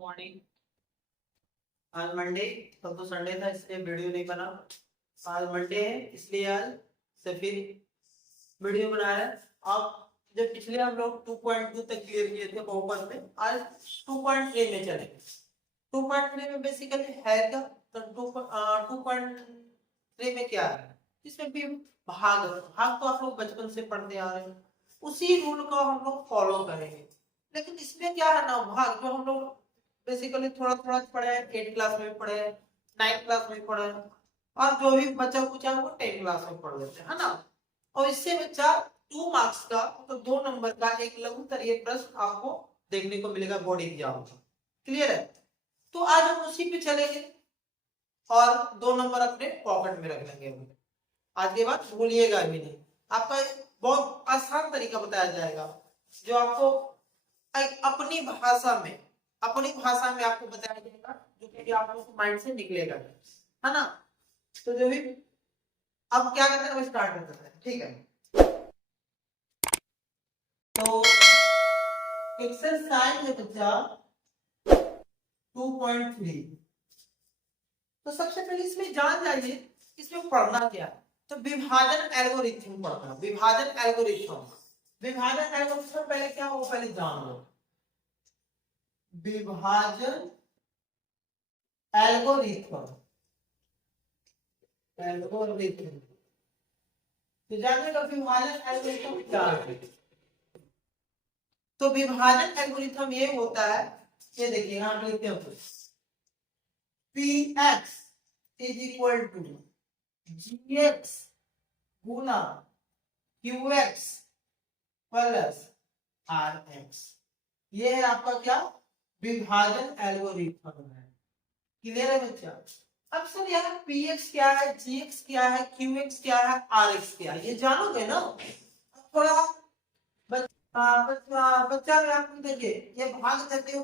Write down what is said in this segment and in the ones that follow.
Morning. आज Monday, कल तो संडे था इसलिए वीडियो नहीं बना। आज मंडे है इसलिए आज से फिर वीडियो बनाया है। आप जब पिछले हम लोग 2.2 तक क्लियर किए थे बहुपद में, आज 2.3 में चले। 2.3 में बेसिकली है क्या, तो 2.3 में क्या है, इसमें भी भाग भाग तो आप लोग बचपन से पढ़ते आ रहे हैं, उसी रूल को हम लोग फॉलो करेंगे। लेकिन इसमें क्या है ना, भाग जो हम लोग बेसिकली थोड़ा थोड़ा पढ़े हैं, 8 क्लास में पढ़े हैं, 9 क्लास में पढ़े हैं, और जो भी बचा कुचा वो 10 क्लास में पढ़ लेते हैं, है ना। और इससे बच्चा 2 मार्क्स का, तो 2 नंबर का एक लघु उत्तरीय प्रश्न आपको देखने को मिलेगा बोर्ड एग्जाम में। क्लियर है? तो आज हम उसी पे चलेंगे और 2 नंबर अपने पॉकेट में रख लेंगे। आज के बाद भूलिएगा भी नहीं। आपका बहुत आसान तरीका बताया जाएगा जो आपको अपनी भाषा में आपको बताया जाएगा, जो कि आप लोगों को माइंड से निकलेगा, है ना। तो जो भी अब क्या करते हैं, स्टार्ट करते हैं, ठीक है। तो एक्सरसाइज है बच्चा 2.3। तो सबसे पहले इसमें जान जाइए इसमें पढ़ना क्या है। तो विभाजन एल्गोरिथम पढ़ना, विभाजन एल्गोरिथम। विभाजन एल्गोरिथम पहले क्या हो, पहले जान लो। विभाजन एल्गोरिथम, एल्गोरिथम तो जानिएगा विभाजन एल्गोरिथम क्या है। तो विभाजन एल्गोरिथम ये होता है, ये देखिए यहां पे लिखते हैं कुछ, px is equal to gx गुना qx प्लस rx। ये है आपका क्या, विभाजन एल्गोरिथम है। क्लियर है बच्चा? अब सर यहाँ px क्या है, gx क्या है, qx क्या है, rx क्या है, ये जानोगे ना। थोड़ा बच्चा आप देखिए, ये भाग देते हो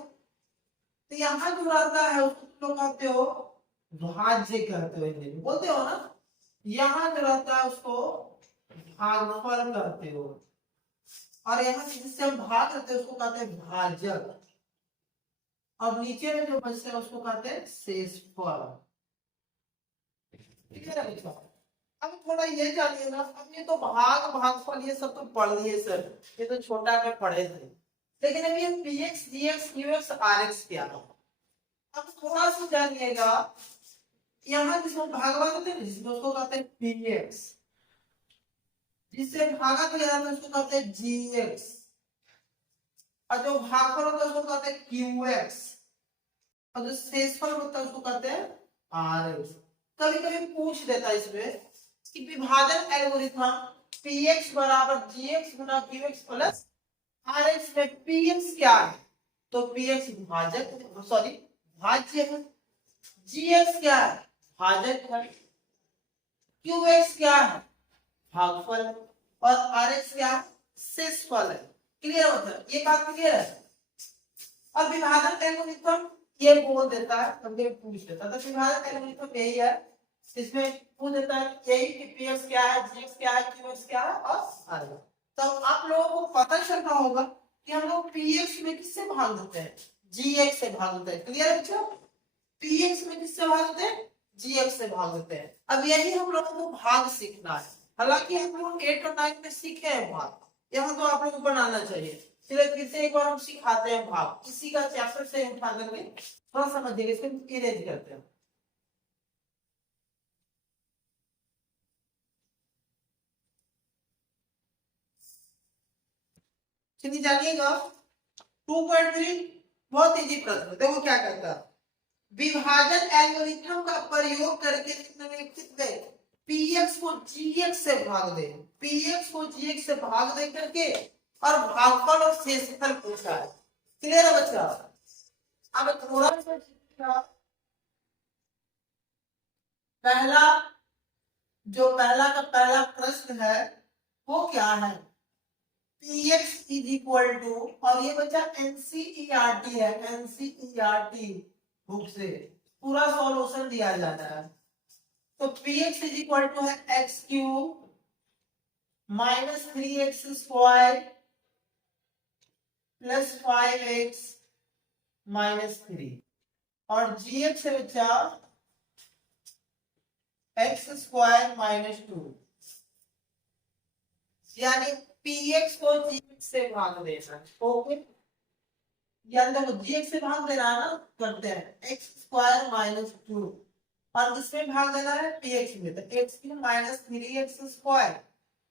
तो यहाँ जो रहता है उसको कहते हो भाज्य, कहते हो, हिंदी में बोलते हो ना। यहाँ जो रहता है उसको भागफल कहते हो, और यहाँ जिससे हम भाग करते हैं उसको कहते हैं भाजक, और नीचे में जो बचते हैं उसको कहते हैं शेषफल। ठीक है बच्चा? अब थोड़ा ये जानिए ना, अब ये तो भाग भागफल ये सब तो पढ़ लिए सर, ये तो छोटा में पढ़े थे, लेकिन अब ये px dx qx rx क्या है। अब थोड़ा सा जानिएगा, यहाँ जिसमें भागवा देते हैं जिसमें उसको कहते हैं px, जिससे भागा दिया जाता है उसको कहते हैं gx, और जो भागफल होता है उसको कहते हैं qx, और जो शेषफल होता है उसको कहते हैं rx। कभी कभी पूछ देता है इसमें कि विभाजन एल्गोरिथम px बराबर gx गुना qx प्लस rx में px क्या है, तो px भाजक, सॉरी भाज्य है, gx क्या है, भाजक है, qx क्या है, भागफल, और rx क्या है, शेषफल है। क्लियर होता है? ये बात क्लियर है? अब विभाजन एल्गोरिथम ये बोल देता है, कभी पूछ देता है, तो विभाजन एल्गोरिथम यही है, इसमें पूछ देता है यही कि px क्या है, gx क्या है, qx क्या है और rx। तो आप लोगों को पता चलना होगा कि हम लोग px में किससे भाग देते हैं, gx से भाग देते हैं। क्लियर है बच्चों? px में किससे भाग देते हैं, gx से भाग देते हैं। अब यही हम लोगों को भाग सीखना है। हालांकि हम लोग 8 और 9 में सीखे हैं भाग, यहाँ तो आप लोगों को बनाना चाहिए। चलिए फिर से एक बार हम सिखाते हैं भाग, इसी का चैप्टर से उठा करके थोड़ा समझिएगा, इसको इरेज करते हैं। चलिए जानिएगा 2.3 बहुत इजी प्रश्न। देखो क्या करता है, विभाजन एल्गोरिथम का प्रयोग करके निम्नलिखित में px को gx से भाग दे, px को gx से भाग दे करके और भागफल और शेषफल पूछा है। क्लियर है बच्चा? अब थोड़ा सा पहला, जो पहला का पहला प्रश्न है वो क्या है, px इज इक्वल टू, और ये बच्चा एनसीईआरटी है, एनसीईआरटी बुक से पूरा सॉल्यूशन दिया जाता है। तो px इज इक्वल टू है x cube minus 3x square plus 5x -3 और gx से बचा x² - 2 यानी px को gx से भाग देना। ओके, यानी देखो gx से भाग देना है ना, करते हैं x² - 2 और इसमें भाग देना है px में, तो x³ - 3x²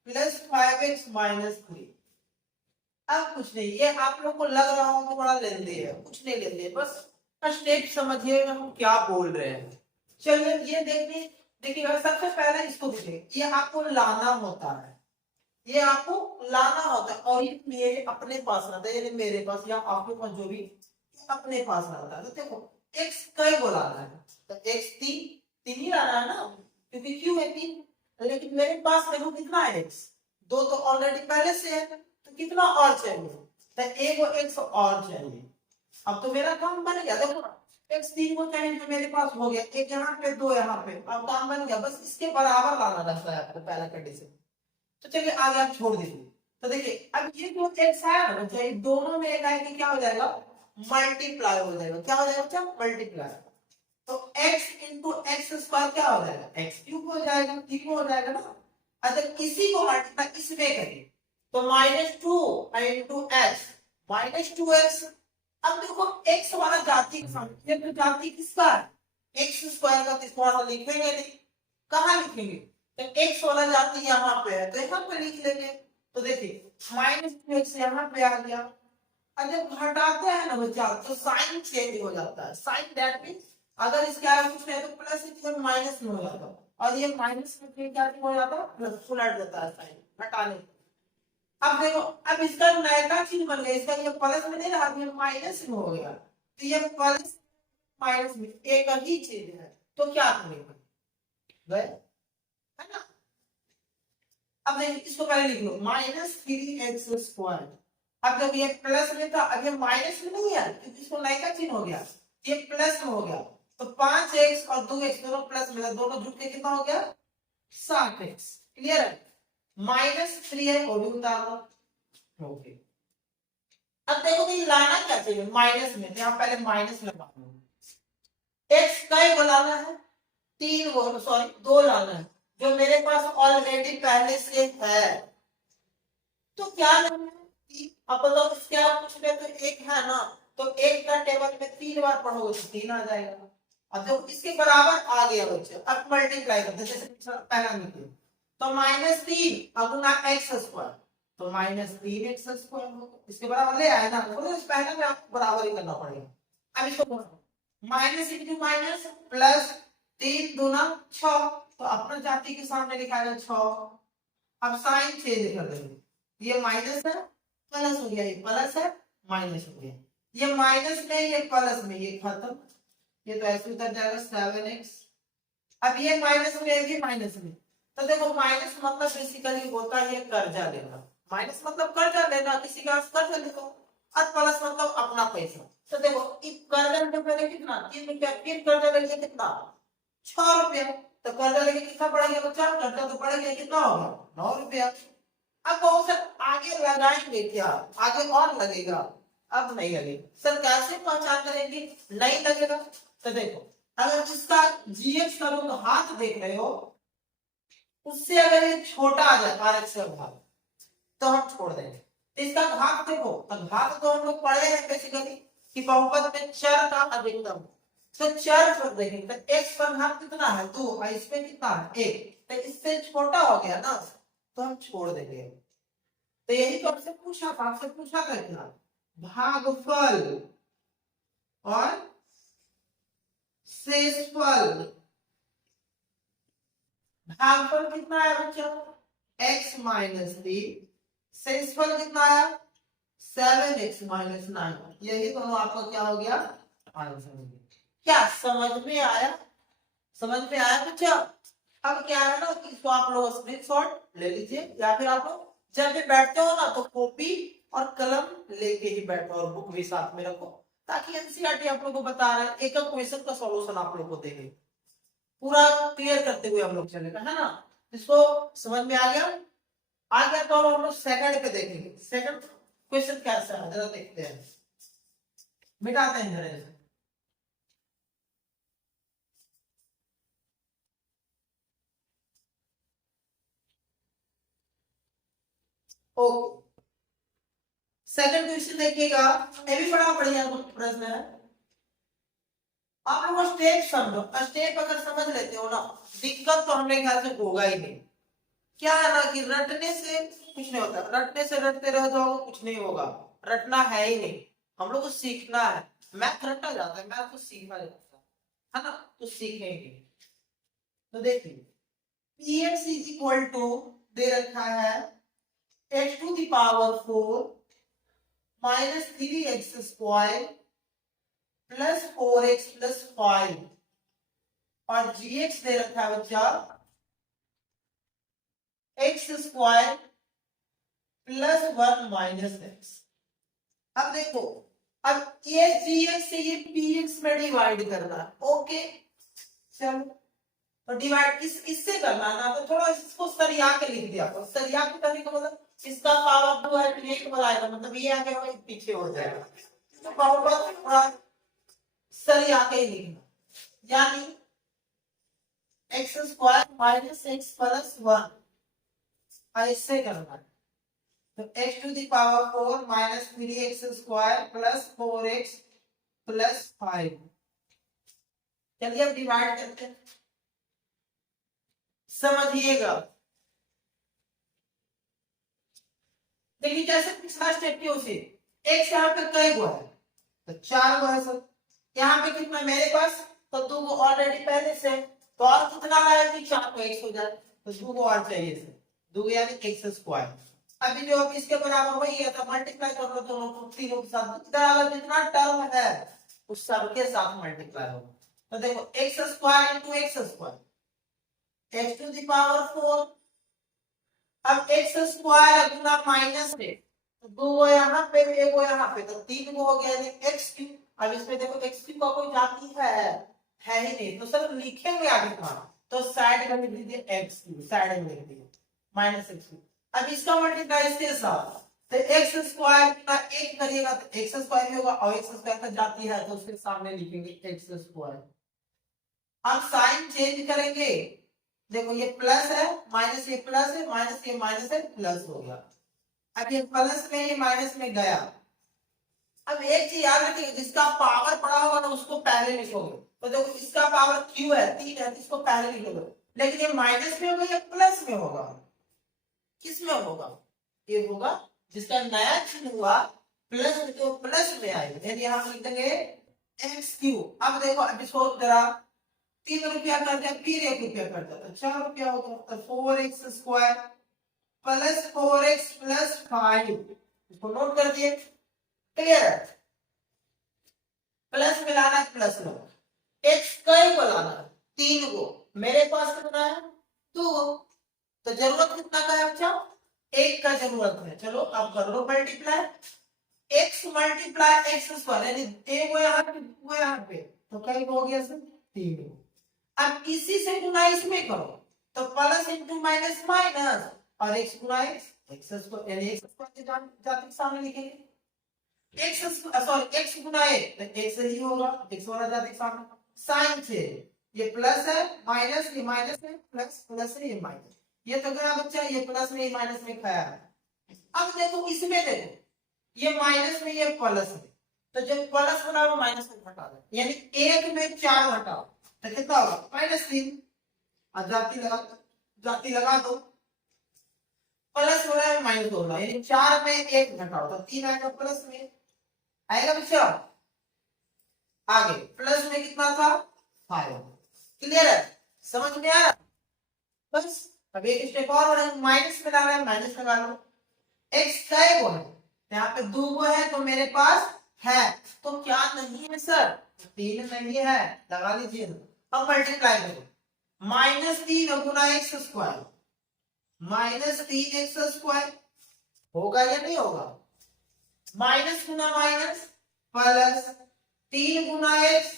प्लस 5x - 3। अब कुछ नहीं, ये आप लोग को लग रहा हो तो बड़ा लेंदी है, कुछ नहीं लेंदी है, बस स्टेप समझिएगा हम क्या बोल रहे हैं। चलिए ये देखिए, देखिए सबसे पहले इसको देखिए, ये आपको लाना होता है, ये आपको लाना होता है और ये मेरे अपने पास रहता है, यानी मेरे पास या आपके पास जो भी अपने पास रहता है। तो देखो x कई को लाना है, तो x तीन ही लाना है ना, क्योंकि क्यों है 3, लेकिन मेरे पास देखो कितना है x, 2 तो ऑलरेडी पहले से है, तो कितना और चाहिए, तो एक और x और चाहिए। अब तो मेरा काम बन गया, देखो x 3 को चाहिए तो मेरे पास हो गया, एक यहाँ पे 2 यहाँ पे, अब काम बन गया, बस इसके बराबर लाना रहता है आपको पहला कंडीशन। तो चलिए आगे आप छोड़ दीजिए। तो देखिए अब ये जो x है ना बच्चा, ये दोनों में एक आएगी, क्या हो जाएगा, मल्टीप्लाई हो जाएगा। क्या हो जाएगा बच्चा, मल्टीप्लाई। तो x इंटू x² क्या हो जाएगा, x³ हो जाएगा, ठीक हो जाएगा ना। अगर इसी को मल्टीप्लाई इसमें करें तो -2 इंटू x -2x। अब देखो x वाला जाति का सामने, ये तो जाति किसका है, x² का, तो इसको हम लिखेंगे नहीं, कहाँ लिखेंगे, तो x वाला जाति यहाँ पे है तो यहाँ पे लिख लेंगे। तो देखिए -2x यहाँ पे आ गया। अब जब घटाते हैं ना बच्चा तो साइन चेंज हो जाता है, साइन दैट मींस अगर इसके आगे कुछ है तो प्लस इसके माइनस में हो जाता है, और ये माइनस में फिर क्या हो जाता है, प्लस उलट देता है साइन घटाने। अब देखो अब इसका नया चिन्ह बन गया, इसका ये प्लस में नहीं रहा, ये माइनस में हो गया, तो ये प्लस माइनस में एक ही चीज है, तो क्या करेंगे गए, है ना। अब देखिए इसको पहले लिख लो -3x²। अब जब ये प्लस में था, अब ये माइनस में नहीं है क्योंकि इसको नया का चिन्ह हो गया, ये प्लस में हो गया, तो 5x और 2x दोनों प्लस में, दोनों जुट के कितना हो गया 7x। क्लियर है, -3 है वो भी उतारो। ओके, अब देखो कि लाना क्या चाहिए माइनस में, यहाँ पहले माइनस लगा दो। x कई को लाना है, 3 को, सॉरी 2 लाना है, जो मेरे पास ऑलरेडी पहले से है, तो क्या लाना है, अब तो क्या कुछ में तो एक है ना, तो एक का टेबल में 3 बार पढ़ोगे तो 3 आ जाएगा। अब जब इसके बराबर आ गया बच्चे, अब मल्टीप्लाई करते हैं जैसे पहला निकले, तो -3 अब गुना x², तो -3x² होगा, इसके बराबर ले आए ना, तो इस पहले में आपको बराबर ही करना पड़ेगा। अब इसको माइनस इंटू माइनस प्लस 3 दूना 6, तो अपना जाति के सामने लिखा है 6। अब साइन चेंज कर देंगे, ये माइनस है प्लस हो गया, ये प्लस है माइनस हो गया, ये माइनस में ये प्लस में, ये खत्म, ये तो ऐसे उतर जाएगा 7x। अब ये माइनस में, ये भी माइनस में, तो देखो माइनस मतलब बेसिकली होता है कर्जा लेना, माइनस मतलब कर्जा लेना, किसी का कर्जा लेना, और प्लस मतलब अपना पैसा। तो देखो कर्जा लेने पहले कितना 3 रुपया, फिर कर्जा लेके कितना 6 रुपया, तो कर्जा लेके कितना पड़ गया बच्चा, कर्जा तो पड़ गया, कितना होगा 9 रुपया। अब बहुत सर आगे लगाएंगे क्या, आगे और लगेगा, अब नहीं लगेगा सर, कैसे पहचान करेंगे नहीं लगेगा। तो देखो अगर जिसका जीएक्स का लोग हाथ देख रहे हो, उससे अगर ये छोटा आ जाए कारक से भाग, तो हम छोड़ देंगे। इसका घात देखो, तो घात तो हम लोग पढ़े हैं बेसिकली कि बहुपद में चर का अधिकतम, तो चर पर देखेंगे तो x का घात कितना है 2 और इसमें कितना है 1, तो इससे छोटा हो गया ना, तो हम छोड़ देंगे। तो यही तो आपसे पूछा था, आपसे पूछा था क्या, भागफल और शेषफल। भागफल कितना है बच्चों x - 3, शेषफल कितना है 7x - 9, यही दोनों आपका क्या हो गया आंसर। क्या समझ में आया, समझ में आया बच्चा। अब क्या है ना कि इसको आप लोग स्क्रीनशॉट ले लीजिए, या फिर आप लोग जब भी बैठते हो ना तो कॉपी और कलम लेके ही बैठो और बुक भी साथ में रखो, ताकि एनसीईआरटी आप लोग को बता रहा है, एक एक क्वेश्चन का सॉल्यूशन आप लोग को देंगे, पूरा क्लियर करते हुए हम लोग चलेगा, है ना। इसको समझ में आ गया तो हम लोग सेकंड पे देखेंगे, सेकंड क्वेश्चन कैसा है जरा देखते हैं। मिटाते हैं जरा इसे। ओके, सेकंड क्वेश्चन देखिएगा, ये भी बड़ा बढ़िया प्रश्न है। आप लोग स्टेप समझो, स्टेप अगर समझ लेते हो ना, दिक्कत तो हमने ख्याल से होगा ही नहीं। क्या है ना कि रटने से कुछ नहीं होता, रटने से रटते रह जाओगे कुछ नहीं होगा, रटना है ही नहीं, हम लोग को सीखना है। मैथ रटा जाता है, मैथ को सीखा जाता है ना, तो सीखेंगे। तो देखिए px इज इक्वल टू दे रखा है x to the power 4 minus 3x square plus 4x plus 5 और gx दे रखा है बच्चा x square plus 1 minus x। अब देखो, अब ये gx से ये px में डिवाइड करना है। ओके चलो, तो डिवाइड किससे करना है ना, तो थोड़ा इसको सरिया के लिख दिया, तो सरिया के करने का मतलब इसका पावर 2 है तो ये बनाएगा, मतलब ये आगे और पीछे हो जाएगा, तो पावर थोड़ा सरिया के ही लिखना, यानी x square minus x plus 1 ऐसे करना है। तो x to the power 4 minus 3x square plus 4x plus 5। चलिए अब डिवाइड करते हैं, समझिएगा। देखिए जैसे पिछला स्टेप की उसे x यहाँ पे कई गो है, तो 4 गो है सर। यहाँ पे कितना मेरे पास, तो 2 गो ऑलरेडी पहले से, तो और कितना लाया कि 4 को x हो जाए, तो 2 गो और चाहिए सर, 2 गो यानी x स्क्वायर। अभी जो इसके बराबर वही है, तो मल्टीप्लाई कर लो दोनों को, तीनों के साथ जितना टर्म है उस सबके साथ मल्टीप्लाई होगा। तो देखो x square into x square, x to the power 4, अब x स्क्वायर गुना माइनस में, तो 2 गो यहाँ पे 1 गो यहाँ पे, तो 3 गो हो गया, यानी x क्यूब। अब इसमें देखो x क्यूब का कोई जाति है ही नहीं, तो सर लिखेंगे आगे कहां, तो साइड में लिख दीजिए x क्यूब, साइड में लिख दीजिए माइनस x क्यूब। अब इसका मल्टीप्लाई इसके साथ, तो x स्क्वायर का 1 करिएगा तो x स्क्वायर भी होगा, और x स्क्वायर का जाति है तो उसके सामने लिखेंगे x स्क्वायर। अब साइन चेंज करेंगे, देखो ये प्लस है, माइनस ये प्लस है, माइनस ये माइनस है, प्लस हो गया। अब ये प्लस में ये माइनस में गया। अब एक चीज याद रखिए, जिसका पावर पड़ा होगा ना उसको पहले लिखोगे, तो देखो इसका पावर क्यू है 3 है, इसको पहले लिखोगे, लेकिन ये माइनस में होगा या प्लस में होगा, किस में होगा, ये होगा जिसका नया चिन्ह हुआ प्लस, तो प्लस में आएगा, यानी हम लिख देंगे एक्स क्यू। अब देखो अब इसको जरा 3 रुपया कर दिया, फिर 1 रुपया कर दिया, तो 4 रुपया होगा, तो 4x square plus 4x plus 5, इसको नोट कर दिए, क्लियर है। प्लस मिलाना है, प्लस लो, x कई को लाना है, 3 गो, मेरे पास कितना है 2 गो, तो जरूरत कितना का है बच्चा, 1 का जरूरत है। चलो अब कर लो multiply, x multiply x square, यानी 1 गो यहाँ पे 2 गो यहाँ पे, तो कई हो गया सर 3 गो। अब इसी से गुना इसमें करो, तो प्लस इंटू माइनस माइनस, और x गुना x स्क्वायर, यानी x स्क्वायर जाति के सामने लिखेंगे, x sorry x Guna a, तो x ही होगा, x वाला जाति के सामने, साइन से ये प्लस है, माइनस ये माइनस है, प्लस प्लस है, ये माइनस, ये तो गया बच्चा, ये प्लस में ये माइनस में खाया है। अब देखो इसमें देखो, ये माइनस में ये प्लस है, तो जब प्लस बना वो माइनस में घटा दो, यानी 1 में 4 घटाओ तो कितना होगा -3, और जाति लगा दो, प्लस हो रहा है माइनस हो रहा है, यानी 4 में 1 घटाओ तो 3 आएगा, प्लस में आएगा बच्चा। आगे प्लस में कितना था 5, क्लियर है, समझ में आ रहा, बस। अब एक स्टेप और बढ़े, माइनस में लाना है, माइनस लगा लो, x कई गो है, यहाँ पे 2 गो है तो मेरे पास है, तो क्या नहीं है सर, 3 नहीं है, लगा लीजिए। अब मल्टीप्लाई करो, -3 गुना एक्स स्क्वायर, -3x स्क्वायर होगा या नहीं होगा, माइनस गुना माइनस प्लस 3 गुना x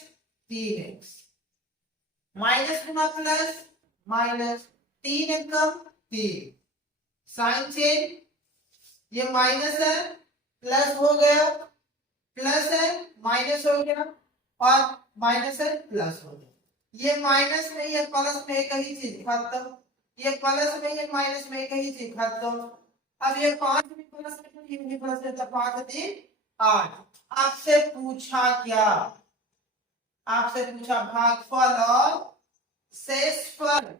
3x, माइनस गुना प्लस माइनस 3 एकम 3, साइन चेंज, ये माइनस है प्लस हो गया प्लस है माइनस हो गया और माइनस है प्लस हो गया। ये माइनस में ये प्लस में एक ही चीज खत्म, ये प्लस में ये माइनस में एक ही चीज खत्म। अब ये 5 भी प्लस में तो ये भी प्लस में, तो 5 3 8। आपसे पूछा क्या, आपसे पूछा भागफल और शेषफल।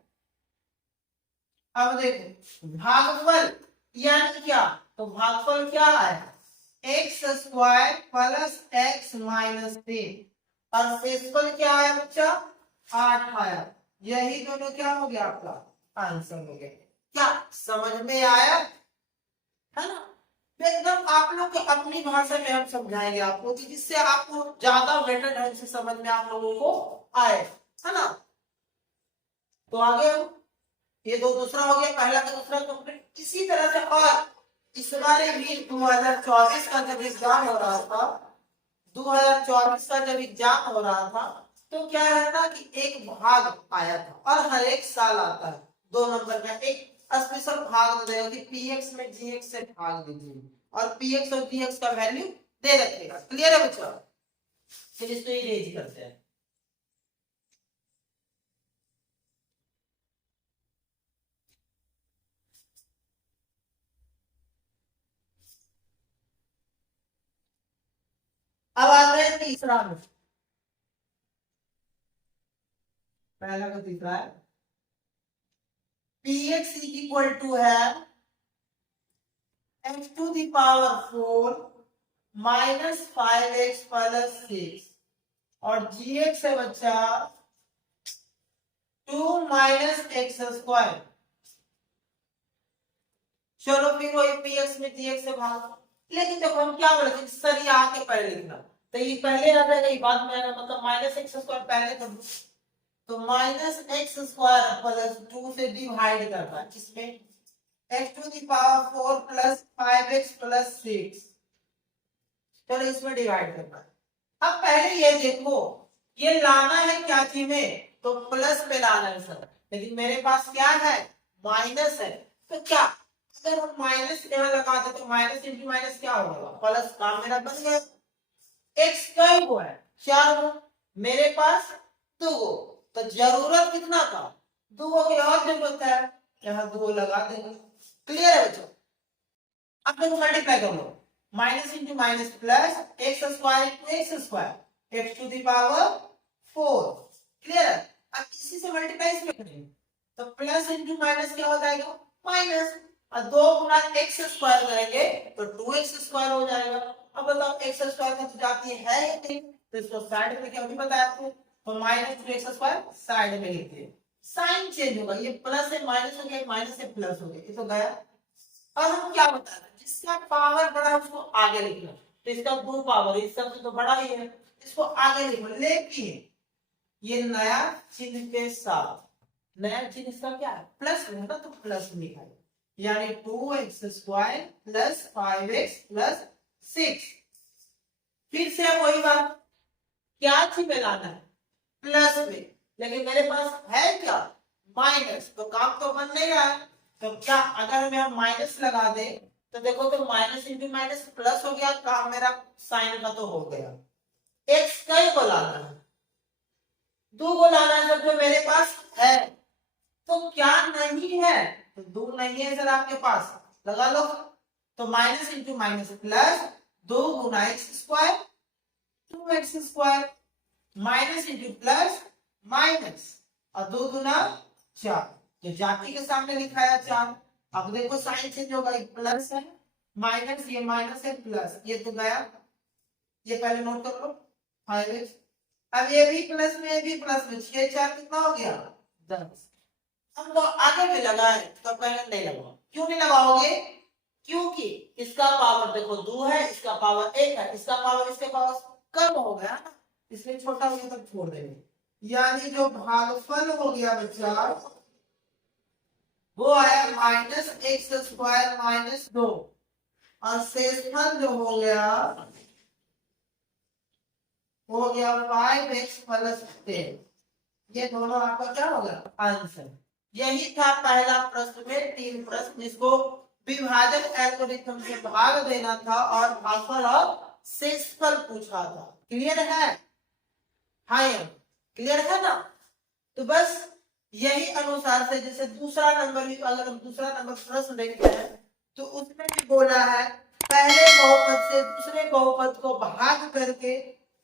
अब देखो भागफल यानी क्या, तो भागफल क्या है, x square plus x minus 3 और शेषफल क्या आया बच्चा 8 आया। यही दोनों क्या हो गया आपका आंसर हो गया। क्या समझ में आया है ना। एकदम आप लोग को अपनी भाषा में हम समझाएंगे आपको, जिससे आपको ज्यादा बेटर ढंग से समझ में आप लोगों को आए, है ना। तो आगे ये दो दूसरा हो गया, पहला का दूसरा कंप्लीट। इसी तरह से और इस बारे भी 2024 का जब एग्जाम हो रहा था, 2024 का जब एग्जाम हो रहा था, तो क्या है ना कि एक भाग आया था और हर एक साल आता है 2 नंबर का एक स्पेशल भाग देगा कि px में gx से भाग दीजिए और px और gx का वैल्यू दे रखेगा। क्लियर है बच्चा, फिर इसको इरेज करते हैं। अब आते हैं तीसरा में, पहला का तीसरा है px इक्वल टू है x to the power 4 minus 5x plus 6 और gx है बच्चा 2 माइनस एक्स स्क्वायर। चलो फिर वही px में gx से भाग, लेकिन देखो हम क्या बोले थे सरिया के पहले लिखना, तो ये पहले आ जाएगा ये बाद में आएगा, मतलब माइनस एक्स स्क्वायर पहले कर दो, तो माइनस एक्स स्क्वायर प्लस 2 से डिवाइड करना, इसमें x to the power 4 plus 5x plus 6, चलो इसमें डिवाइड करना। अब पहले ये देखो ये लाना है क्या चीज में, तो प्लस में लाना है सर, लेकिन मेरे पास क्या है माइनस है, तो क्या अगर हम माइनस यहाँ लगा दे तो माइनस इंटू माइनस क्या होगा प्लस, काम मेरा बन गया। x कई को है 4 गो, मेरे पास 2 गो, तो जरूरत कितना का 2 गो की और जरूरत है, यहाँ 2 लगा देंगे। क्लियर है बच्चों। अब देखो मल्टीप्लाई कर लो, minus into minus plus x square into x square x to the power 4। Clear है। अब इसी से मल्टीप्लाई इसमें करेंगे तो प्लस इंटू माइनस क्या हो जाएगा माइनस, और 2 गुना एक्स स्क्वायर करेंगे तो 2x स्क्वायर हो जाएगा। अब बताओ एक्स स्क्वायर में तो जाती है नहीं, तो इसको साइड में क्या अभी बताया आपको, तो माइनस 2x स्क्वायर साइड में लिखते हैं, साइन चेंज होगा, ये प्लस से माइनस हो गया माइनस से प्लस हो गया, ये तो गया। और हम क्या बता रहे हैं जिसका पावर बड़ा है उसको आगे लिखना, तो इसका 2 पावर इस सबसे तो बड़ा ही है, इसको आगे लिखो। लेकिन ये नया चिन्ह के साथ, नया चिन्ह इसका क्या है प्लस में है ना, तो प्लस लिखा है, यानी 2x square plus 5x plus 6। फिर से वही बात, क्या चीज में लाना है प्लस में, लेकिन मेरे पास है क्या माइनस, तो काम तो बन नहीं रहा है, तो क्या अगर मैं माइनस लगा दे तो देखो तो माइनस इंटू माइनस प्लस हो गया, काम मेरा साइन का तो हो गया। एक्स कई को लाना है 2 को लाना है सर, जो मेरे पास है, तो क्या नहीं है तो 2 नहीं है सर आपके पास, लगा लो, तो माइनस इंटू माइनस प्लस 2 गुना x square 2x square minus into plus minus और 2 गुना 4, तो जाति के सामने लिखाया 4। अब देखो साइन चेंज होगा, प्लस है माइनस, ये माइनस है प्लस, ये तो गया, ये पहले नोट कर लो 5x। अब ये भी प्लस में ये भी प्लस में, 6 4 कितना हो गया 10। हम तो आगे भी लगाए तो पहले नहीं लगाओ, क्यों नहीं लगाओगे, क्योंकि इसका पावर देखो 2 है, इसका पावर 1 है, इसका पावर इसके पावर कम हो गया ना, इसलिए छोटा हो गया तब छोड़ देंगे। यानी जो भागफल हो गया बच्चा वो आया माइनस एक्स स्क्वायर माइनस 2 और शेषफल जो हो गया वो हो गया 5x प्लस 10। ये दोनों आपका क्या होगा आंसर। यही था पहला प्रश्न में 3 प्रश्न, जिसको विभाजन एल्गोरिथम से भाग देना था और भागफल और शेषफल पूछा था। क्लियर है? हाँ, क्लियर है ना? तो बस यही अनुसार से जैसे दूसरा नंबर भी, अगर हम दूसरा नंबर प्रश्न देखते हैं तो उसमें भी बोला है पहले बहुपद से दूसरे बहुपद को भाग करके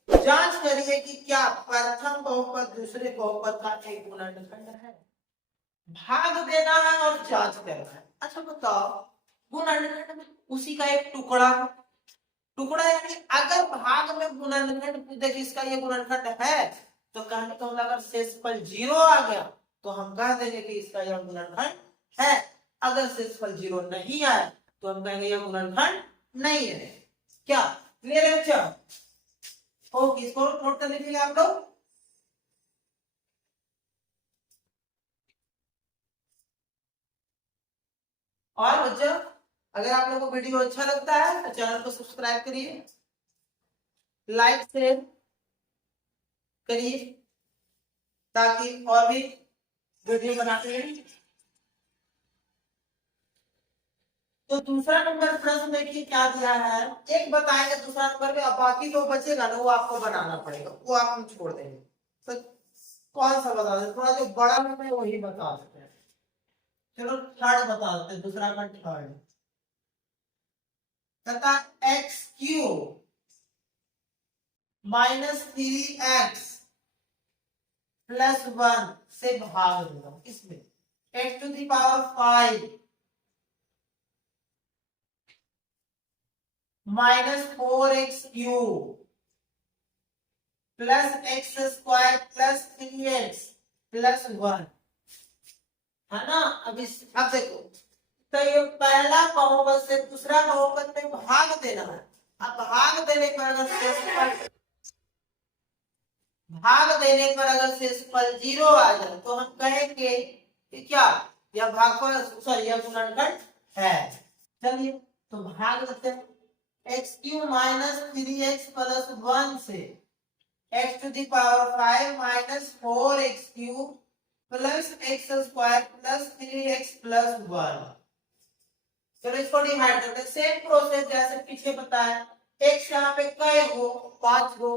जांच करिए कि क्या प्रथम बहुपद दूसरे बहुपद का एक गुणनखंड है। भाग देना है और जांच करना है। अच्छा बताओ, गुणनखंड में उसी का एक टुकड़ा, टुकड़ा यानी अगर भाग में गुणनखंड पूछे कि इसका ये गुणनखंड है तो कहने का मतलब अगर शेषफल 0 आ गया तो हम कह देंगे कि इसका यह गुणनखंड है। अगर शेषफल 0 नहीं आया तो हम कहेंगे यह गुणनखंड नहीं है। क्या क्लियर है बच्चा? हो, इसको नोट कर लीजिए आप लोग। और बच्चा, अगर आप लोगों को वीडियो अच्छा लगता है तो चैनल को सब्सक्राइब करिए, लाइक शेयर करिए ताकि और भी वीडियो बनाते रहे। तो दूसरा नंबर प्रश्न देखिए क्या दिया है, एक बताएंगे दूसरा नंबर में, अब बाकी जो बचेगा ना वो आपको बनाना पड़ेगा, वो आप हम छोड़ देंगे। तो कौन सा बता दें, थोड़ा जो बड़ा में वही बता देते हैं। चलो थर्ड बता देते हैं, दूसरा का थर्ड तथा एक्स क्यूब -3x +1 से भाग देगा। इसमें x⁵ -4x³ +x² +3x +1 है ना। अब देखो, तो ये पहला बहुपद से दूसरा बहुपद में भाग देना है। अब भाग देने पर अगर शेषफल 0 आ जाए तो हम कहेंगे कि क्या यह भागफल, सॉरी यह गुणनखंड है। चलिए तो भाग देते हैं, x³ -3x +1 से x⁵ -4x³ +x² +3x +1। चलो इसको डिवाइड करते हैं, सेम प्रोसेस जैसे पीछे बताया। x यहाँ पे कई गो, 5 गो,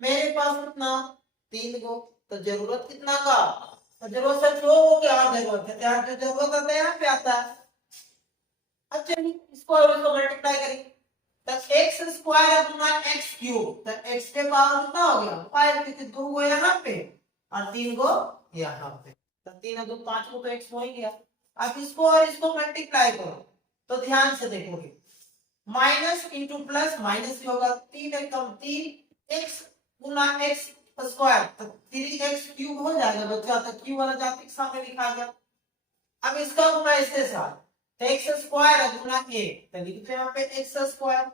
मेरे पास कितना 3 गो, तो जरूरत कितना का, तो जरूरत सिर्फ 2 गो की और जरूरत है, यहाँ जो जरूरत आता है यहाँ पे आता है। अब चलिए इसको मल्टीप्लाई करेंगे, तो x² गुना x³, तो x के पावर कितना हो गया 5, क्योंकि 2 गो यहाँ पे और 3 गो यहाँ पे, तो 3 और 2 5 गो तो x हो ही गया। अब इसको और इसको मल्टीप्लाई करो तो ध्यान से देखोगे, माइनस इंटू प्लस माइनस ही होगा, 3 एकम 3 x गुना x स्क्वायर, तो 3x³ हो जाएगा बच्चा, तो क्यू वाला जाति के सामने लिखा गया। अब इसका गुना इसके साथ, तो x² गुना a, तो लिखते हैं यहाँ पे x²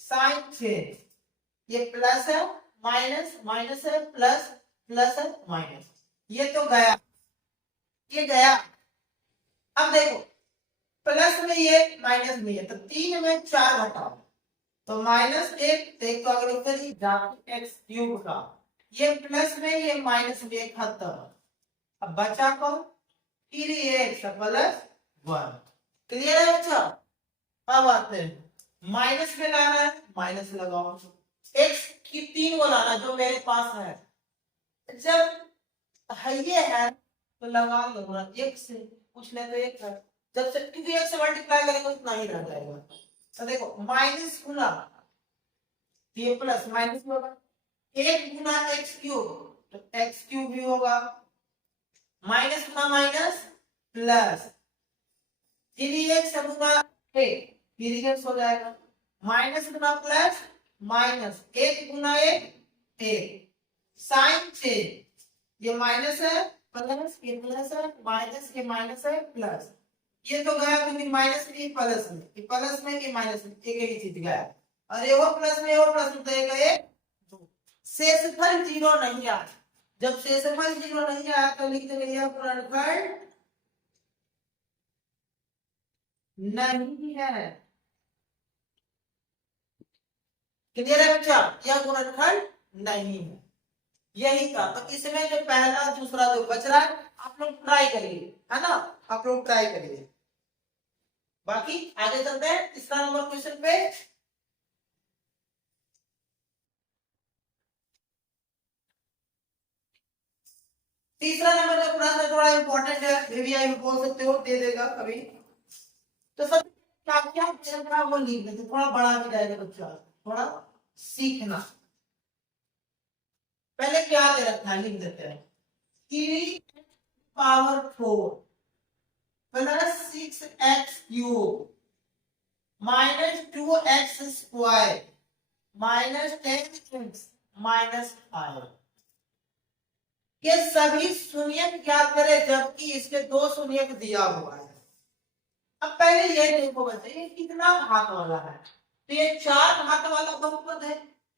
साइन चेंज, ये प्लस है माइनस, माइनस है प्लस, प्लस है माइनस, ये तो गया, ये गया। अब देखो प्लस में ये माइनस में ये, तो 3 में 4 घटाओ तो -1, देखो अगर उत्तर जाति x³ का, ये प्लस में ये माइनस में खत्म। अब बचा कौन, 3x +1। क्लियर है बच्चा? अब आते हैं माइनस में लाना है, माइनस लगाओ, x की 3 को लाना जो मेरे पास है, जब ये है तो लगा लो ना, 1 से पूछ ले तो 1 है, जब से क्योंकि 1 से मल्टीप्लाई करेंगे उतना ही रह जाएगा। तो देखो माइनस गुना ये प्लस माइनस होगा, 1 गुना x³ तो x³ भी होगा, माइनस गुना माइनस प्लस 3x गुना 1 3x हो जाएगा, माइनस गुना प्लस माइनस 1 गुना 1 1, साइन चेंज, ये माइनस है प्लस, ये प्लस है माइनस, ये माइनस है प्लस, ये तो गया क्योंकि माइनस में प्लस में, ये प्लस में ये माइनस में, एक ही चीज गया, और ये वो प्लस में वो प्लस में, तो एक शेषफल 0 नहीं आया। जब शेषफल 0 नहीं आया तो लिख देंगे यह गुणनखंड नहीं है। क्लियर है बच्चा? यह गुणनखंड नहीं है, यही था। तो इसमें जो पहला दूसरा जो बच रहा है आप लोग ट्राई करिए, है ना, आप लोग ट्राई करिए। बाकी आगे चलते हैं तीसरा नंबर क्वेश्चन पे। तीसरा नंबर का प्रश्न थोड़ा इंपॉर्टेंट है, वीवीआई भी बोल सकते हो, दे देगा कभी। तो सब क्या क्या चल रहा है वो लिख देते, थोड़ा बड़ा भी जाएगा बच्चा, थोड़ा सीखना। पहले क्या दे रखा है लिख देते हैं, 3 power 4 plus 6x cube minus 2x square minus 10x minus 5। ये सभी शून्यक ज्ञात करें जबकि इसके दो शून्यक दिया हुआ है। अब पहले ये देखो बच्चे, ये कितना घात वाला है, तो ये 4 घात वाला बहुपद है।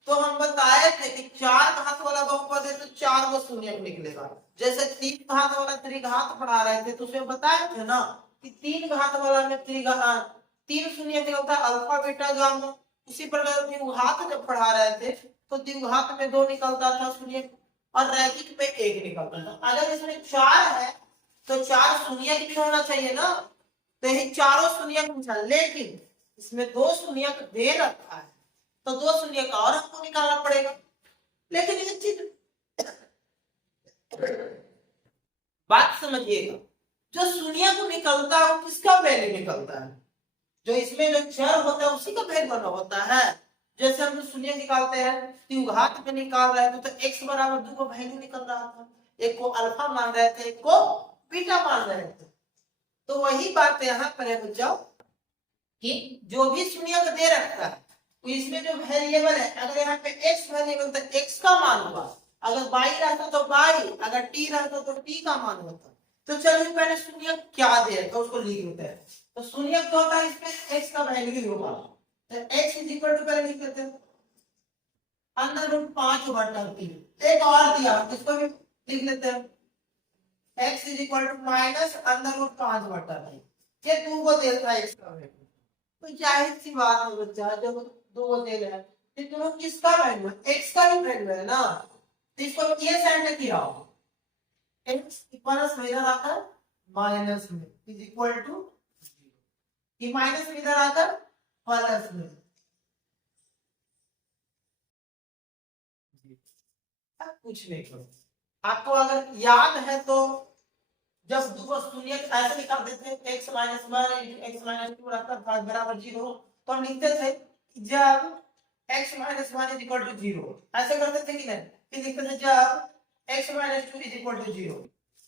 तो हम बताए थे कि 4 घात वाला बहुपद है तो 4 वो शून्यक निकलेगा। जैसे 3 घात वाला त्रिघात पढ़ा रहे थे तो उसमें बताए थे ना कि 3 घात वाला में त्रिघात 3 शून्यक निकलता है, अल्फा बीटा गामा। उसी प्रकार द्विघात जब पढ़ा रहे थे तो द्विघात में 2 निकलता था शून्यक और रैखिक में 1 निकलता था। अगर इसमें 4 है तो 4 शून्यक भी होना चाहिए ना, तो यही चारों शून्यक पूछा, लेकिन इसमें 2 शून्यक दे रखा है तो 2 शून्यक और हमको निकालना पड़ेगा। लेकिन ये चीज बात समझिएगा, जो शून्य को निकलता है किसका वैल्यू निकलता है, जो इसमें जो चर होता है उसी का वैल्यू बना होता है। जैसे हम जो शून्य निकालते हैं द्विघात में निकाल रहे थे तो x बराबर 2 का वैल्यू निकल रहा था, एक को अल्फा मान रहे थे एक को बीटा मान रहे थे। तो वही बात यहाँ पर है बच्चों कि जो भी शून्य दे रखा है तो इसमें जो वेरिएबल है, अगर यहाँ पे x वेरिएबल तो x का मान हुआ, अगर y रहता तो y, अगर t रहता तो t का मान होता। तो चलिए पहले शून्य क्या दे रखा उसको लिख लेते हैं। तो शून्य तो होता है इसमें x का वैल्यू होगा, तो x इज इक्वल टू पहले लिख लेते हैं अंडर रूट 5/3। एक और दिया इसको भी लिख लेते हैं x is equal to minus under root 5/3। ये 2 को देता है x का वैल्यू। तो जाहिर सी बात है बच्चा, जब 2 को दे रहा है तो दोनों किसका वैल्यू है, x का भी वैल्यू है ना, तो इसको ये साइड में किया x प्लस में इधर आकर माइनस में इज इक्वल टू ये माइनस में इधर आकर प्लस में। कुछ नहीं करो, आपको अगर याद है तो जब दो शून्य ऐसे निकाल देते हैं x माइनस 1 x माइनस 2 रहता था बराबर 0, तो हम लिखते थे जब x minus 1 is equal to 0, ऐसे करते थे कि नहीं, फिर लिखते थे जब x minus 2 is equal to 0।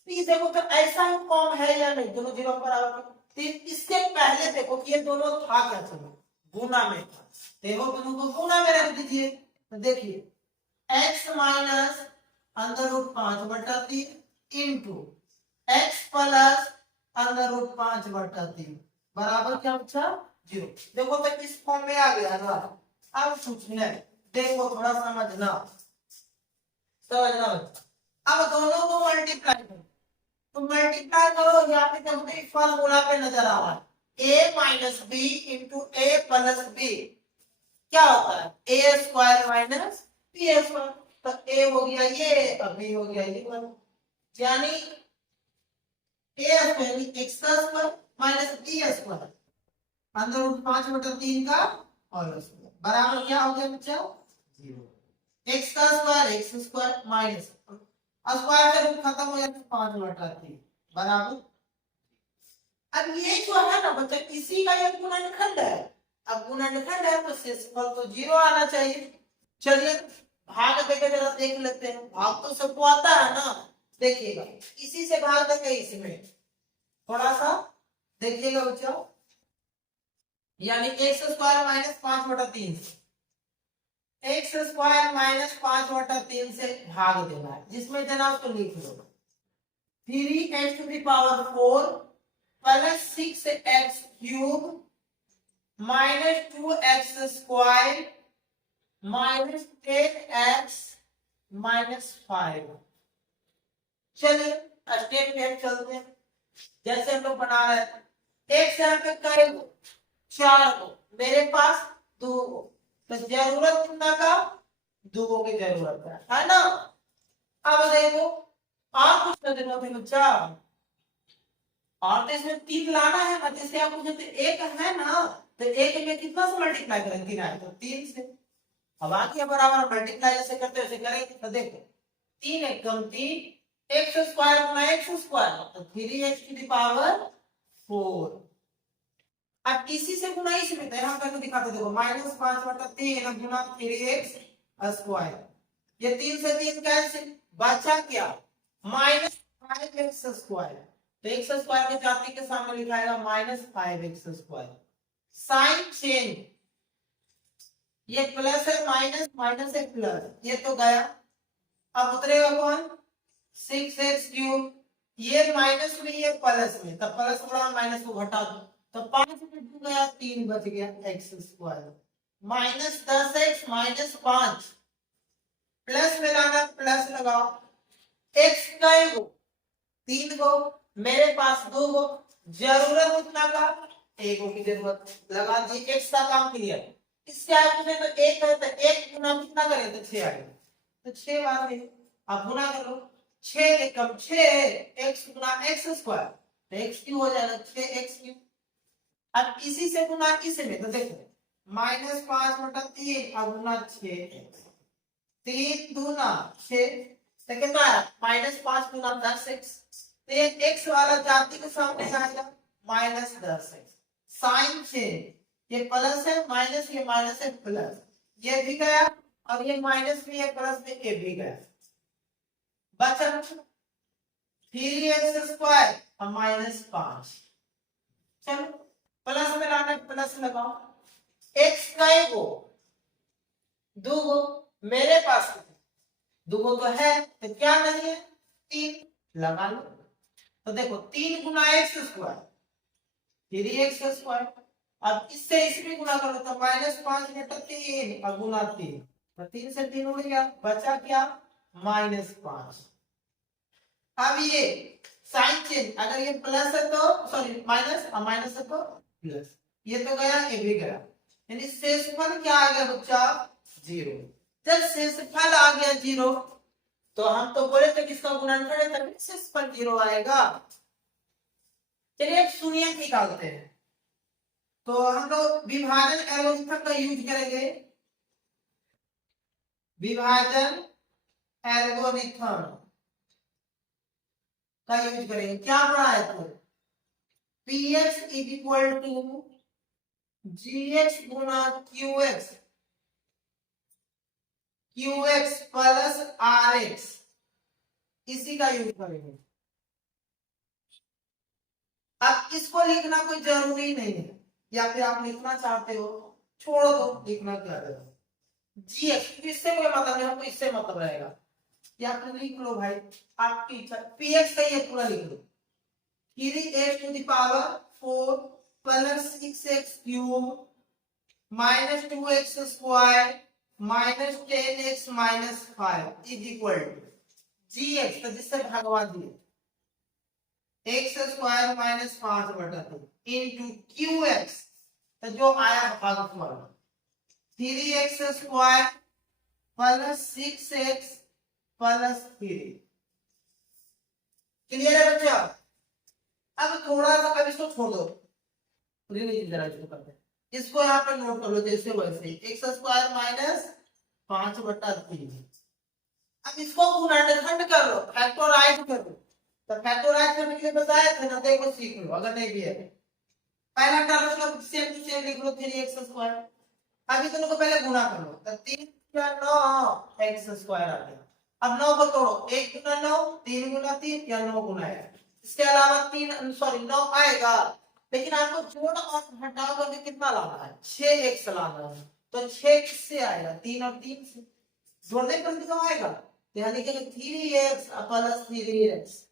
ये देखो तो ऐसा ही फॉर्म है या नहीं, दोनों 0 बराबर। तो इसके पहले देखो कि ये दोनों था क्या, चलो गुना में था, देखो दोनों को गुना में रख दीजिए। तो देखिए x minus under root 5/3 into x plus under root 5/3 बराबर क्या बचा 0। देखो तो इस फॉर्म में आ गया ना। अब पूछना है, देखो थोड़ा समझना अब दोनों को मल्टीप्लाई करो, तो मल्टीप्लाई करो, यहाँ पे जब भी फॉर्मूला पे नजर आ रहा है a minus B into A plus B क्या होता है A square minus B square. तो a हो गया ये और b हो गया ये, यानी a स्क्वायर x का स्क्वायर माइनस b स्क्वायर अंदर रूट 5/3 का और स्क्वायर बराबर क्या हो गया बच्चा 0। x का square x square minus square का रूट खत्म हो जाता है 5/3 बराबर। अब ये जो है ना बच्चा इसी का एक गुणनखंड है, अब गुणनखंड है तो शेषफल तो 0 आना चाहिए। चलिए भाग देके जरा देख लेते हैं, भाग तो सबको आता है ना, देखिएगा इसी से भाग देंगे, इसमें थोड़ा सा देखिएगा बच्चों, यानी x square minus 5/3 x square minus 5/3 से भाग देना है, जिसमें देना उसको लिख लो 3x to the power 4 plus 6x cube minus 2x square minus 10x minus 5। चलिए स्टेप पे चलते हैं, जैसे हम लोग बना रहे थे x यहाँ पे कई 4 को, मेरे पास 2 को, तो जरूरत कितना का 2 को की जरूरत है ना। अब देखो और कुछ तो देखो बच्चा, और तो इसमें 3 लाना है ना, जैसे आप मुझे तो 1 है ना, तो 1 में कितना से मल्टीप्लाई करेंगे 3 आए तो 3 से। अब आगे बराबर मल्टीप्लाई जैसे करते वैसे करेंगे, तो देखो 3 एकम 3 एक्स स्क्वायर गुना एक्स स्क्वायर तो 3x⁴। अब इसी से गुना इसमें तो यहाँ करके दिखाते देखो -5/3 गुना 3x²। ये 3 से 3 कैंसिल, बचा क्या -5x²। तो एक्स स्क्वायर के जाति के सामने लिखाएगा -5x²। साइन चेंज, ये प्लस है माइनस, माइनस है प्लस, ये तो गया। अब उतरेगा कौन 6x³। ये माइनस में ये प्लस में, तब प्लस बड़ा माइनस को घटा दो तो 5 में 2 गया 3 बच गया x²। -10x -5 प्लस में लाना प्लस लगाओ। x कई गो 3 गो, मेरे पास 2 गो, जरूरत उतना का 1 गो की जरूरत लगा दी। x का काम क्लियर। इसके आगे में तो 1 है तो 1 गुना कितना करें तो 6 आएगा, तो 6 बार है। अब गुना कर लो 6 एकम 6 x गुना x², तो x क्यों हो जाएगा 6x³। अब इसी से गुना इसी में तो देखो -5/3 अब गुना 6x, 3 दूना 6 तो कितना है -5 गुना 10x। तो ये x वाला जाति के सामने आएगा -10x। साइन चेंज, ये प्लस है माइनस, ये माइनस है प्लस, ये भी गया और ये माइनस भी है प्लस में ये भी गया। बचा 3x² और -5। चलो प्लस में लाना प्लस लगाओ। x कई गो 2 गो, मेरे पास 2 गो तो है तो क्या नहीं है 3 लगा लो। तो देखो 3 गुना x², 3x²। अब इससे इसमें गुना करो तो -5/3 और गुना 3 तो 3 से 3 उड़ गया, बचा क्या -5। अब ये साइन चेंज, अगर ये प्लस है तो सॉरी माइनस और माइनस है तो प्लस, ये तो गया ये भी गया, यानी शेषफल क्या आ गया बच्चा 0। जब शेषफल आ गया 0 तो हम तो बोले थे किसका गुणनफल है तभी शेषफल 0 आएगा। चलिए अब शून्यक निकालते हैं। तो हम लोग विभाजन एल्गोरिथम का यूज करेंगे। विभाजन एल्गोरिथम का यूज करेंगे। क्या पढ़ा है तो px = gx गुना qx, qx प्लस rx, इसी का यूज करेंगे। अब इसको लिखना कोई जरूरी नहीं है, या फिर आप लिखना चाहते हो छोड़ो दो, लिखना क्या है gx, इससे कोई मतलब नहीं, हमको इससे मतलब रहेगा। या फिर लिख लो भाई आपकी इच्छा, px का ये पूरा लिख लो 3x⁴ plus 6x³ -2x² -10x -5 = gx, तो जिससे भगवा दिए x² -5/2 इनटू qx, तो जो आया भागफल 3x² plus 6x plus 3। Clear है बच्चा। अब थोड़ा सा अब इसको छोड़ दो, जरा इसको करते हैं, इसको यहाँ पे नोट कर लो जैसे वैसे x² -5/3। अब इसको गुणनखंड कर लो, फैक्टराइज कर लो। तो फैक्टराइज करने के लिए बताया था ना, देखो सीख लो अगर नहीं भी है। पहला टर्म मतलब सेम टू सेम लिख लो 3x²। अभी दोनों को पहले गुणा कर लो तो 3 9 x² आ गया। अब 9 को तोड़ो, 1 गुना 9 3 गुना 3 या 9 गुना है। इसके अलावा 3 सॉरी 9 आएगा, लेकिन आपको जोड़ और घटाव करके कितना लाना है 6x लाना है। तो 6 किससे आएगा 3 और 3 से, जोड़ने पर कितना आएगा, यहाँ लिखेंगे 3x प्लस 3x।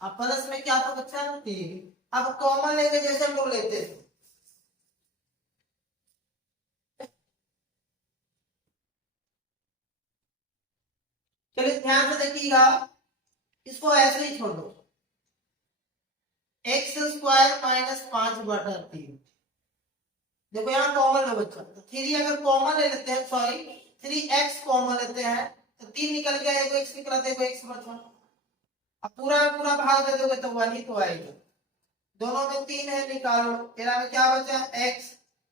अब प्लस में क्या था बच्चा 3। अब कॉमन लेंगे जैसे हम लोग लेते थे, चलिए ध्यान से देखिएगा, इसको ऐसे ही छोड़ दो x² -5/3। देखो यहाँ कॉमन है बच्चा, तो 3 अगर कॉमन ले लेते हैं सॉरी 3x कॉमन लेते हैं तो 3 निकल गया, एक x निकला तो एक x बचा। अब पूरा पूरा भाग दे दोगे तो 1 ही तो आएगा। दोनों में 3 है निकालो, तेरा में क्या बचा x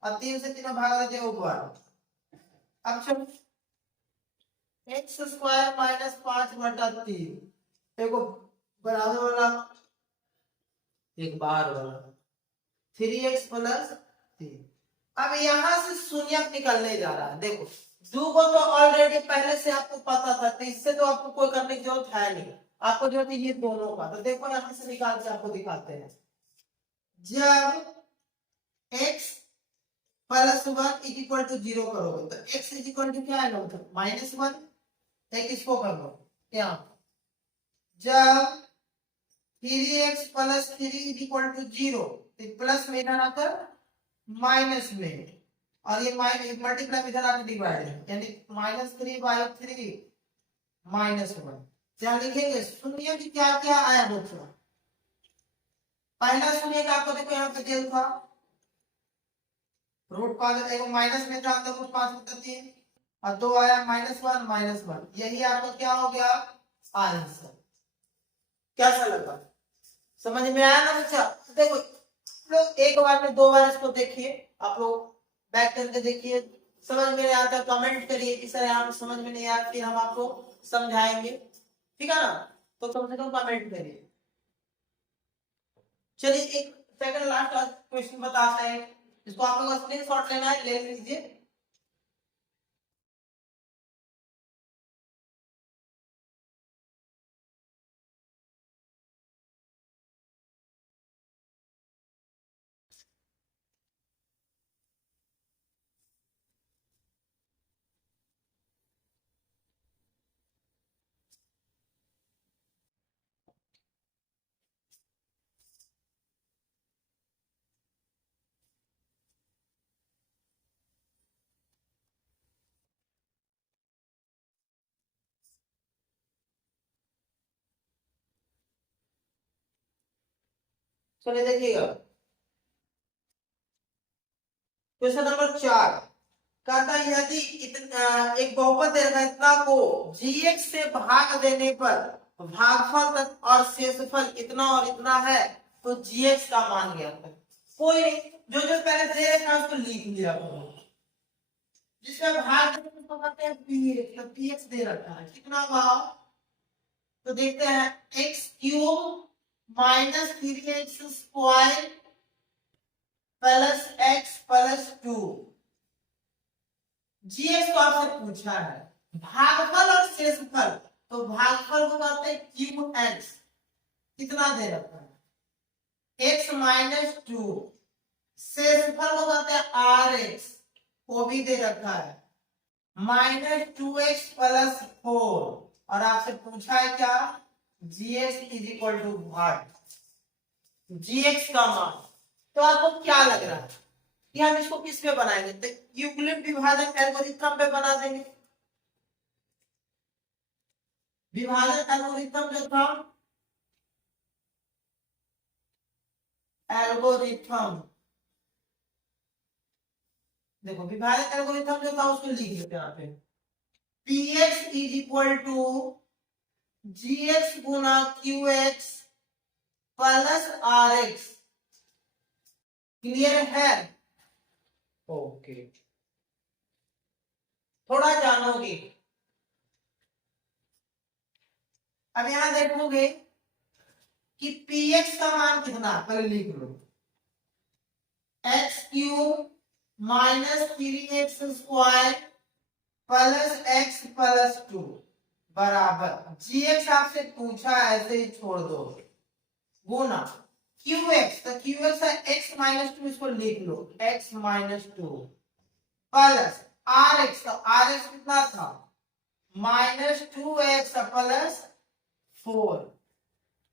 और 3 से 3 भाग दे दो 1। अब चलो x² -5/3 एक बराबर वाला एक बाहर वाला 3x प्लस 3। अब यहाँ से शून्यक निकलने जा रहा है। देखो दो को तो ऑलरेडी पहले से आपको पता था, तो इससे तो आपको कोई करने की जरूरत है नहीं। आपको जो है ये दोनों का, तो देखो यहाँ से निकाल के आपको दिखाते हैं। जब x प्लस 1 इक्वल टू 0 करोगे तो x इक्वल टू क्या आएगा, मतलब -1। एक इसको कर लो यहाँ, जब 3x प्लस 3 इक्वल टू 0, तो प्लस में इधर आकर माइनस में, और ये मल्टीप्लाई इधर आकर डिवाइड है, यानी -3/3 -1। क्या लिखेंगे, शून्य की क्या क्या आया बच्चों। पहला शून्य का आपको देखो यहाँ पे दिया था √5, एक माइनस में था अंदर √5/3, और 2 आया -1 यही आपका क्या हो गया आंसर। कैसा लगा, समझ में आया ना बच्चा। देखो लोग एक बार में 2 बार इसको देखिए, आप लोग बैक करके देखिए, समझ में नहीं आता कमेंट करिए कि सर यहाँ समझ में नहीं आया, फिर हम आपको समझाएंगे, ठीक है ना। तो कम से कम कमेंट करिए। चलिए एक सेकंड लास्ट क्वेश्चन बताते हैं, इसको आप लोग स्क्रीनशॉट लेना है, ले लीजिए। चलिए देखिएगा क्वेश्चन नंबर 4, कहता है यदि एक बहुपद दे रखा है, इतना को gx से भाग देने पर भागफल तक और शेषफल इतना और इतना है, तो gx का मान ज्ञात करें। कोई नहीं, जो जो पहले दे रखा है उसको लिख लिया करो, जिसमें भाग उसको कहते हैं px, तो px दे रखा है कितना का, तो देखते हैं x³ -3x² plus x plus 2। GS को आपसे पूछा है भागफल और शेषफल, तो भागफल को कहते हैं QX, कितना दे रखा है x -2, शेषफल को कहते हैं RX, वो भी दे रखा है -2x प्लस 4, और आपसे पूछा है क्या gx इक्वल टू भाग gx का मान। तो आपको क्या लग रहा है कि हम इसको किस पे बनाएंगे, तो यूक्लिड विभाजन एल्गोरिथम पे बना देंगे। विभाजन एल्गोरिथम जो था, एल्गोरिथम देखो विभाजन एल्गोरिथम जो था उसको लिख देते हैं यहाँ पे, px इक्वल टू gx गुना qx प्लस rx। क्लियर है, ओके थोड़ा जानोगे। अब यहां देखोगे कि px का मान कितना, पहले लिख लो x³ -3x² plus x plus 2 बराबर gx आपसे पूछा ऐसे ही छोड़ दो, गुना qx, तो qx है x -2, इसको लिख लो x -2 प्लस rx, तो rx कितना था -2x प्लस 4।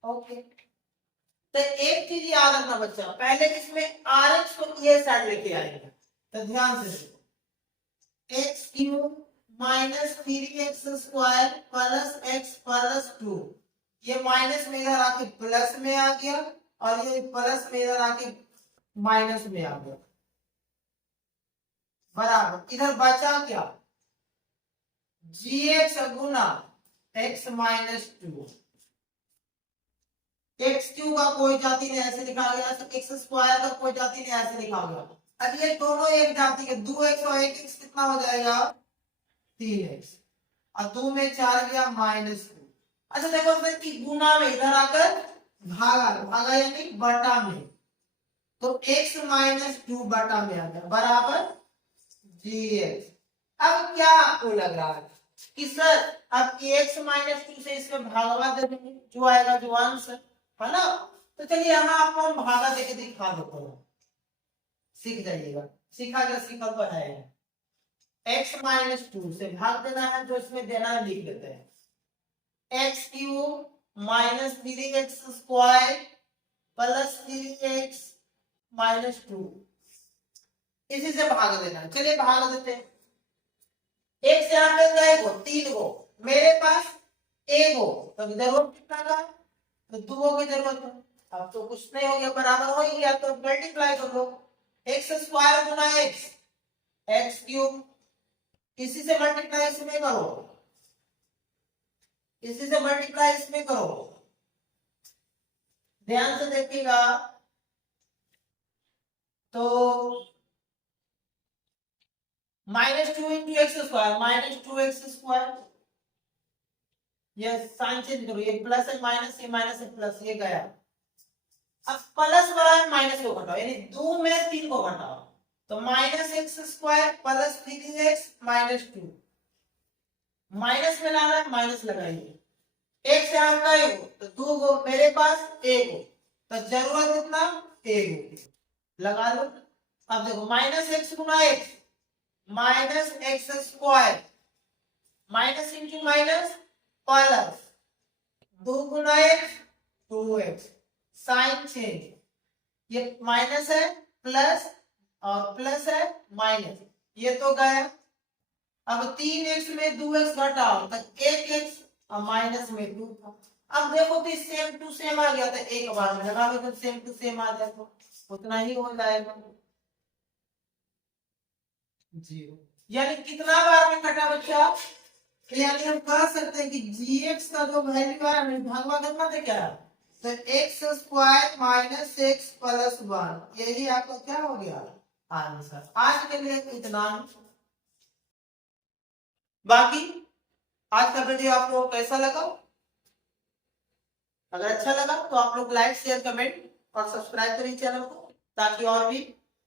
ओके, तो एक चीज याद रखना बच्चा, पहले इसमें rx को ये साइड लेके आएंगे, तो ध्यान से देखो x³ -3x² plus x plus 2, ये माइनस में इधर आके प्लस में आ गया, और ये प्लस में इधर आके माइनस में आ गया, बराबर इधर बचा क्या gx गुना x -2, x³ का कोई जाति नहीं ऐसे लिखा गया, x² का कोई जाति नहीं ऐसे लिखा गया। अब ये दोनों एक जाति के, 2x और 1x कितना हो जाएगा 3x, और 2 में 4 गया -2, अच्छा देखो फिर कि गुना में इधर आकर भागा, भागा यानी बटा में, तो x माइनस 2 बटा में आ गया बराबर gx। अब क्या आपको लग रहा है कि सर अब x माइनस 2 से इसमें भागवा दे देंगे, जो आएगा जो अंश है ना। तो चलिए यहाँ आपको हम भागा देके दिखा देते हैं, सीख जाइएगा, सीखा क्या सीखा तो है। x माइनस 2 से भाग देना है, जो इसमें देना है लिख देते हैं, x cube minus 3x square plus 3x minus 2, इसी से भाग देना है। चलिए भाग देते हैं, एक से यहाँ मिल जाएगा 3 गो, मेरे पास एक गो, तो जरूरत कितना का, तो 2 गो की जरूरत है। अब तो कुछ नहीं हो गया, बराबर हो गया, तो मल्टीप्लाई कर दो, एक्स स्क्वायर गुना एक्स, एक्स क्यूब, इसी से मल्टीप्लाई इसमें करो, इसी से मल्टीप्लाई इसमें करो, ध्यान से देखिएगा। तो -2 into x square -2x square, yes sign change करो, ये प्लस है माइनस, ये माइनस है प्लस, ये गया। अब प्लस वाला है माइनस को घटाओ, यानी 2 में 3 को घटाओ, तो -x square plus 3x minus 2, minus में लाना है माइनस लगाइए, एक से हम गए हो तो 2 गो, मेरे पास 1 हो, तो जरूरत कितना 1 हो, लगा लो। अब देखो माइनस एक्स गुना x minus x square, minus into minus plus 2 गुना एक्स 2x, साइन चेंज, ये माइनस है प्लस और प्लस है माइनस, ये तो गया। अब 3x में 2x घटाओ तो 1x और माइनस में 2 था। अब देखो तो सेम टू सेम आ गया था, एक बार में लगा लो तो सेम टू सेम आ जाए, तो उतना ही हो जाएगा 0। यानी कितना बार में कटा बच्चा, यानी हम कह सकते हैं कि gx का जो वैल्यू है भागवा कितना था क्या, तो x square minus x plus 1, यही आपका क्या हो गया आंसर। आज के लिए इतना, बाकी आज का वीडियो आप लोगों को कैसा लगा, अगर अच्छा लगा तो आप लोग लाइक शेयर कमेंट और सब्सक्राइब करिए चैनल को, ताकि और भी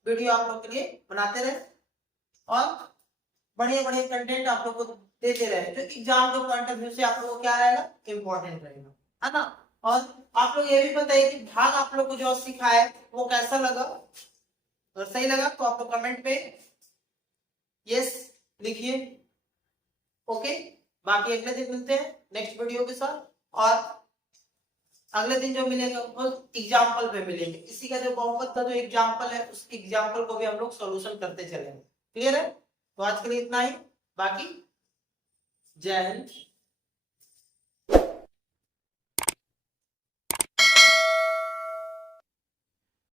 वीडियो आप लोग के लिए बनाते रहे और बढ़िया बढ़िया कंटेंट आप लोग को देते रहे, जो एग्जाम के पॉइंट ऑफ व्यू से आप लोग को क्या रहेगा इंपॉर्टेंट रहेगा, है ना। और आप लोग ये भी बताइए कि भाग आप लोग को जो सिखाया वो कैसा लगा, अगर सही लगा तो आप लोग कमेंट पे यस लिखिए। ओके, बाकी अगले दिन मिलते हैं नेक्स्ट वीडियो के साथ, और अगले दिन जो मिलेगा वो एग्जाम्पल पे मिलेंगे, इसी का जो बहुपद का जो एग्जाम्पल है उस एग्जाम्पल को भी हम लोग सॉल्यूशन करते चलेंगे। क्लियर है, तो आज के लिए इतना ही, बाकी जय हिंद।